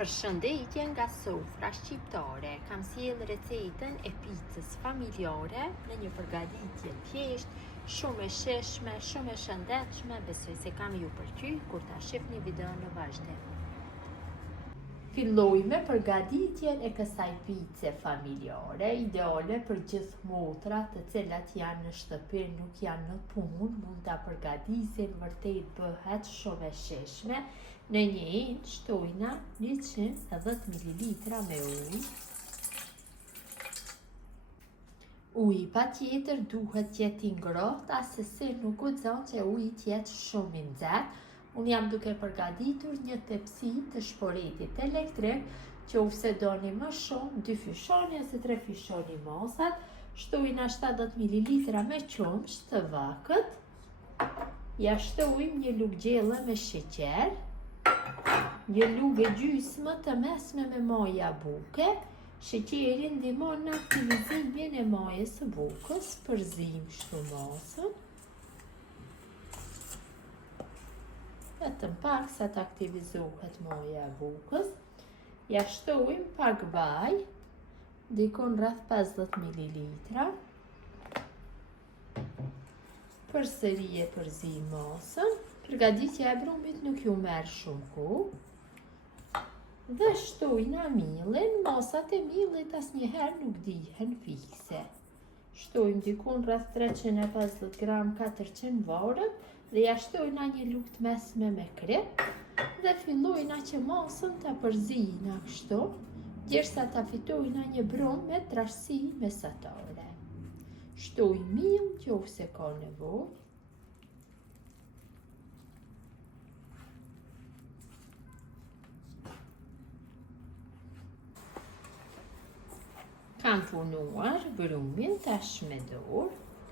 Përshëndetje nga sofra shqiptare, kam sjellë recetën e picës familjare në një përgatitje thjesht, shumë e shijshme, shumë e shëndetshme, besoj se kam ju pëlqyer kur ta shihni videon në vazhdim. Filloj me përgatitjen e kësaj pice familjare, ideale për gjithë motrat të cilat janë në shtëpi, nuk janë në punë, mund ta përgatisin, vërtet bëhet shumë e shijshme. Në një enë shtojna 110 ml me ujë. Uji patjetër duhet të jetë i ngrohtë, asesi nuk guxon që uji të jetë shumë i nxehtë. Unë jam duke përgatitur një tepsi të shporetit elektrik, qofse doni më shumë, 2 fyshoni ose 3 fyshoni mosat. Shtojna 70 ml me qumësht të vakët. Ja shtojmë një lugë gjelle me sheqer, një lugë e gjysmë të mesme me majë buke. Sheqeri ndihmon në aktivizimin e majës së bukës, përzim kështu mosën. Vetëm pak sa të aktivizohet maja e bukës. Ja shtojmë pak vaj, dikon rreth 50 ml. Përsëri e përzim mosën. Përgatitja e brumit nuk ju merr shumë kohë. Dhe shtojna millin, mosat e millit asnjëherë nuk dihen fikse. Shtojmë dikun rreth 350 gram 400 varët dhe ja shtojna një lugë të mesme me krip dhe fillojna që mosën ta përzijna kështu, derisa ta fitojna një brum me trashësi mesatare. Shtojmë mill nëse ka nevojë. Kam punuar brumin tash me dorë,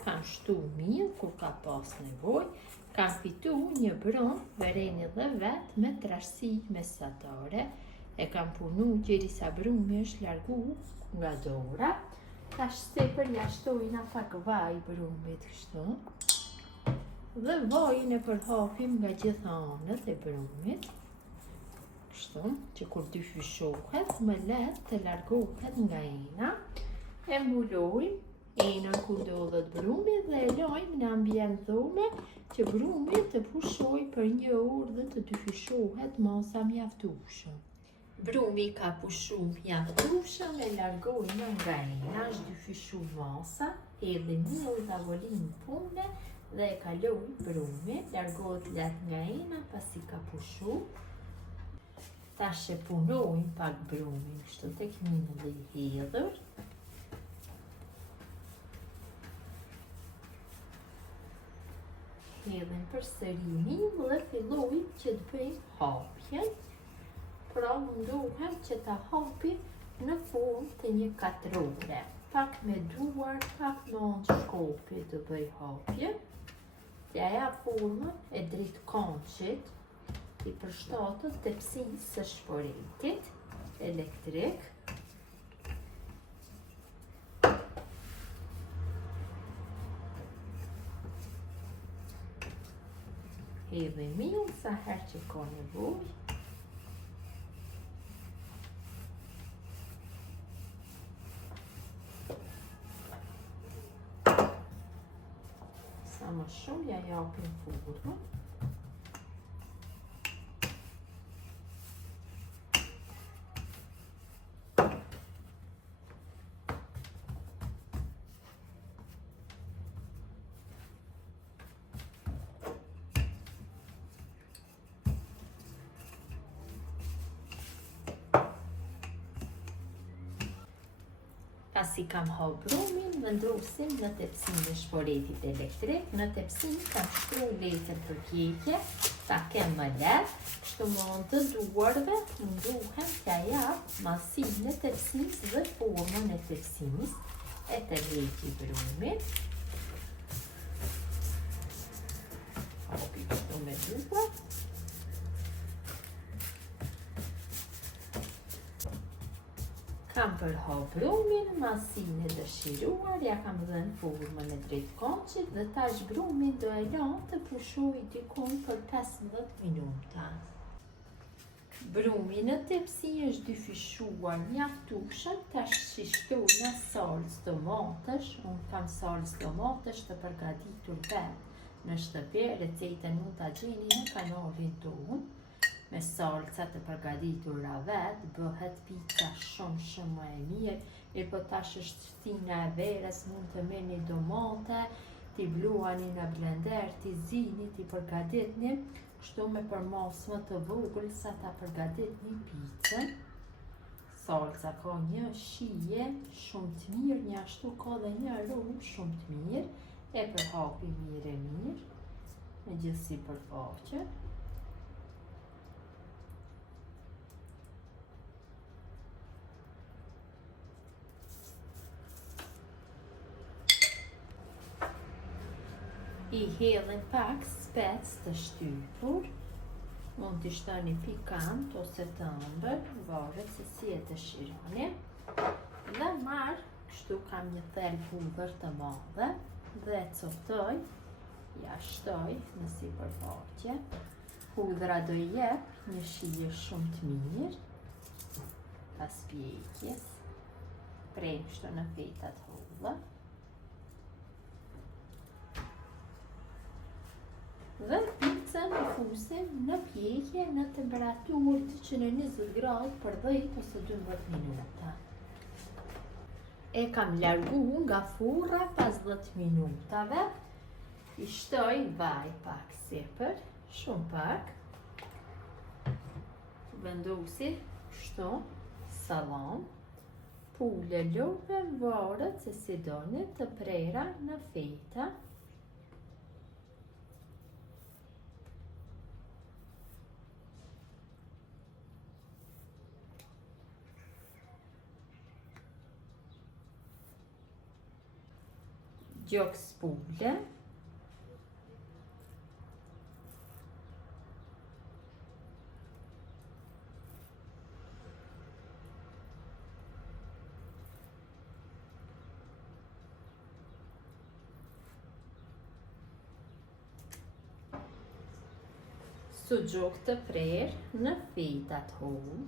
kam shtu mill kur ka pas nevojë, kam fitu një brum, vereni dhe vet me trashësi mesatare, e kam punu derisa brumi është largu nga dora. Tash sipër ja shtojna pak vaj brumit kështu. Dhe vajin e përhapim nga gjitha anët e brumit. Kështu, që kur dy fyshohet, më lehtë të largohet nga ena. E mbulojmë enën ku ndodhet brumi dhe e lajmë në ambient dhume që brumi të pushoj për 1 orë dhe të dyfishohet masa mjaftueshëm. Brumi ka pushu mjaftueshëm, e largojmë nga ena, është dyfishu masa, edhe mill dhe avolinë pune dhe e kaloj brumi, largohet lehtë nga ena pasi ka pushu. Tash e punojmë pak brumin, kështu tek milli i hedhur. Hedhim përsëri mill dhe fillojmë që të bëjmë hapjen. Pra mundohem që ta hapi në formë të një katrore. Pak me duar, pak me anë shkopi të bëj hapjen. Dhe aja formën e dritë kançit i përshtatët tepsisë së shporetit elektrik. Hedhim mill sa herë që ka nevojë. Sa më shumë ja japim furrën. Pasi kam hap brumin, vendosim në tepsinë e shporetit elektrik. Në tepsinë kam shtuar letër për pjekje, ta kem më lehtë, kështu me anë të duarve mundohem t'ja jap masinë e tepsisë dhe formën e tepsisë. E tërheqi brumin. Hapi kështu me duar. Kam përhap brumin, masinë e dëshiruar, ja kam dhënë formën e drejtë kançit dhe tash brumin do e lëm të pushojë dikon për 15 minuta. Brumi në tepsi është dyfishuar mjaftueshëm, tash shishtoj salcë domatesh. Unë kam salcë domatesh të përgatitur vetë në shtëpi. Recetën mund ta gjeni në kanalin tonë. Me salca të përgatitura vetë bëhet pica shumë më e mirë. Po tash është ftina e verës, mund të merrni domate, t'i bluani në blender, t'i zini, t'i përgatitni, kështu me përmas më të vogël sa ta përgatitni picën. Salca ka një shije shumë të mirë, një ashtu ka dhe një aromë shumë të mirë, e përhapi mirë, me gjithësi përfaqe. I hedhin pak spec të shtypur, mund t'i shtoni pikant ose të ëmbël, varet se si e dëshironi. Dhe marr, kështu kam një thel hudhër të madhe dhe coptoj, ja shtoj në sipërfaqe. Hudhra do jep një shije shumë të mirë pas pjekjes. Prem kështu në fetat holla. Dhe picën e fusim në pjekje në temperaturë 220 gradë për 10 ose 12 minuta. E kam largu nga furra pas 10 minutave. I shtoj vaj pak sipër, shumë pak. Vendosi kështu sallam. Pule lopë, varet se si doni të prera në feta. Gjokë spule. Sugjok të prerë në fetat holl.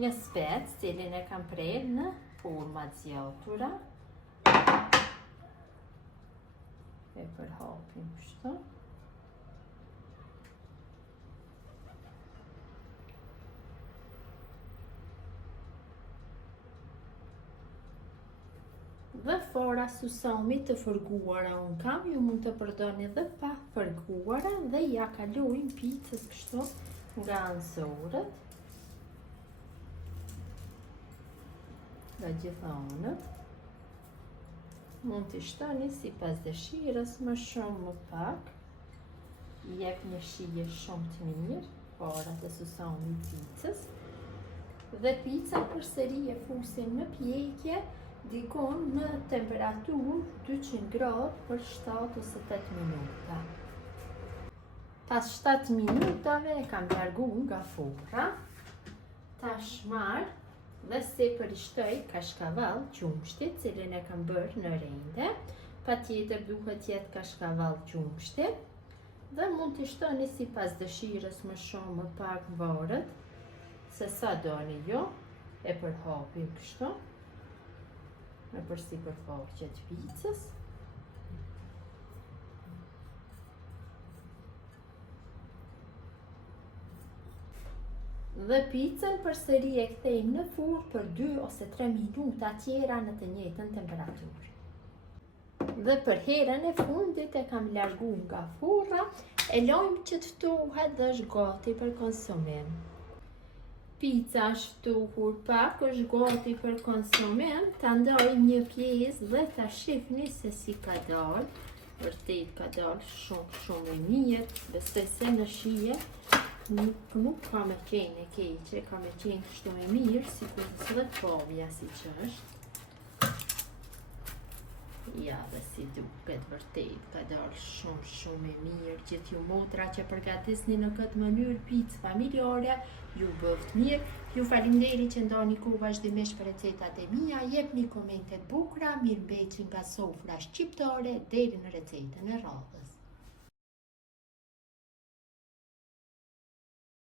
Një spec, cilin e kam prerë në forma zgjatura. E përhapim kështu. Dhe fora susami të fërguara unë kam, ju mund të përdorni dhe pa fërguara dhe ja kalojmë picës kështu nga ansorët. Nga gjitha anët. Mund t'i shtoni si pas dëshirës, më shumë më pak. I jep një shije shumë të mirë, para të susami picës. Dhe pica përsëri e fusim në pjekje, dikon në temperaturë 200 gradë për 7 ose 8 minuta. Pas 7 minutave e kam largu nga furra. Tash marr dhe sipër i shtoj kashkavall qumshti, cilin e kam bërë në rende. Patjetër duhet jetë kashkavall qumshti. Dhe mund t'i shtoni si pas dëshirës, më shumë më pak, varet se sa doni ju. E përhapim kështu në përsipërfaqe të picës. Dhe picën përsëri e kthejmë në furrë për 2 ose 3 minuta tjera në të njëjtën temperaturë. Dhe për herën e fundit e kam largu nga furra, e lojmë që të ftohet dhe është gati për konsumim. Pica është ftohur pak, është gati për konsumim, ta ndajmë një pjesë dhe ta shihni se si ka dalë. Vërtet ka dalë shumë e mirë, besoj se në shije nuk ka me qenë e keqe, ka me qenë kështu e mirë, si kur dhe pavja si që është. Ja, dhe si duket vërtet, ka dalë shumë e mirë. Gjithë ju motra që përgatisni në këtë mënyrë picë familjare, ju bëft mirë. Ju faleminderit që ndani kohë vazhdimisht për recetat e mia, jepni komente të bukura, mirëmbëjtje nga sofra shqiptare deri në recetën e radhës.